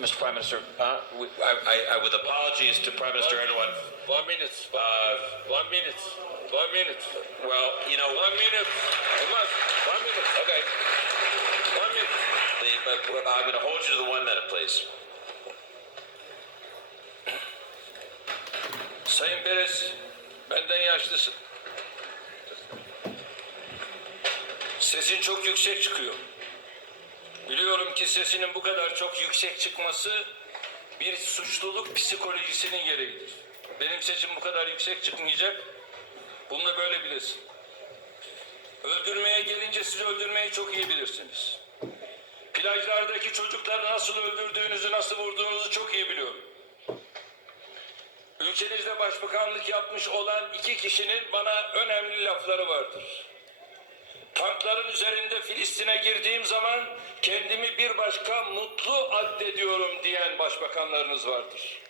Mr. Prime Minister, uh, we, I, I, I, with apologies to Prime Minister Erdogan, One minute. uh, One minute. One minute. well, you know, One minute. Olmaz. One minute. okay, One minute. the- but but I'm going to hold you to the one minute, please. Sayın Perez, benden yaşlısın. Sesin çok yüksek çıkıyor. Biliyorum ki sesinin bu kadar çok yüksek çıkması bir suçluluk psikolojisinin gereğidir. Benim sesim bu kadar yüksek çıkmayacak. Bunu da böyle bilesin. Öldürmeye gelince siz öldürmeyi çok iyi bilirsiniz. Plajlardaki çocukları nasıl öldürdüğünüzü, nasıl vurduğunuzu çok iyi biliyorum. Ülkenizde başbakanlık yapmış olan iki kişinin bana önemli lafları vardır. Tankların üzerinde Filistin'e girdiğim zaman kendimi bir başka mutlu addediyorum diyen başbakanlarınız vardır.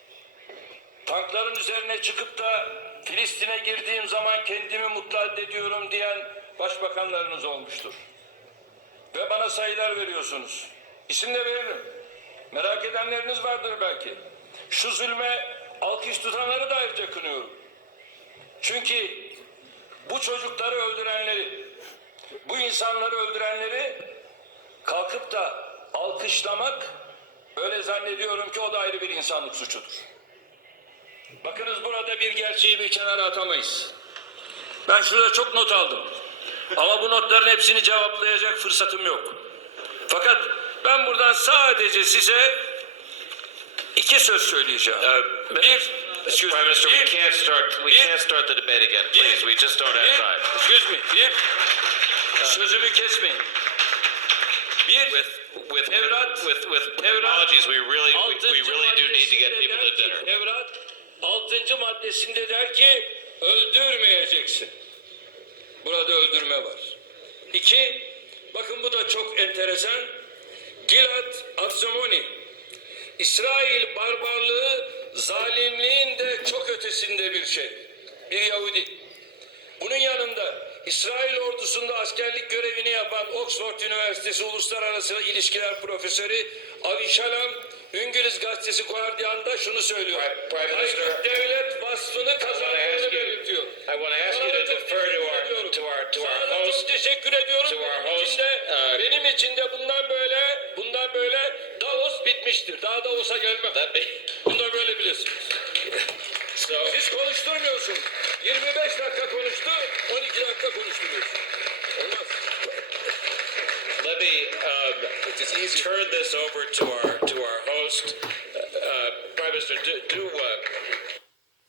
Tankların üzerine çıkıp da Filistin'e girdiğim zaman kendimi mutlu addediyorum diyen başbakanlarınız olmuştur. Ve bana sayılar veriyorsunuz. İsim de veririm. Merak edenleriniz vardır belki. Şu zulme alkış tutanları da ayrıca kınıyorum. Çünkü bu çocukları öldürenleri, bu insanları öldürenleri kalkıp da alkışlamak öyle zannediyorum ki o da ayrı bir insanlık suçudur. Bakınız burada bir gerçeği bir kenara atamayız. Ben şurada çok not aldım. Ama bu notların hepsini cevaplayacak fırsatım yok. Fakat ben buradan sadece size iki söz söyleyeceğim. Uh, bir, excuse Prime me, Minister, we bir, can't start. We bir- can't start the debate again, please. We just don't have bir, time. excuse me, bir, sözümü kesmeyin. Bir, With with Tevrat, with with Tevrat, apologies, we really we, we really do need to get people to dinner. Tevrat 6. maddesinde der ki öldürmeyeceksin. Burada öldürme var. İki, bakın bu da çok enteresan. Gilad Atzamoni. İsrail barbarlığı zalimliğin de çok ötesinde bir şey. Bir Yahudi. Bunun yanında İsrail ordusunda askerlik görevini yapan Oxford Üniversitesi Uluslararası İlişkiler Profesörü Avi Shalom, İngiliz gazetesi Guardian'da şunu söylüyor. Laik devlet vasfını kazandığını belirtiyor. I want to ask Sana you da to çok defer to teşekkür our ediyorum. to our to Sana our da host. çok teşekkür ediyorum. benim, için de, benim için de bundan böyle bundan böyle Davos bitmiştir. Daha Davos'a gelmem. Bunu da böyle bilirsiniz. Siz konuşturmuyorsun. 25 dakika konuştu, 12 let me um, turn this over to our to our host, uh, uh, Prime Minister. Do, do uh,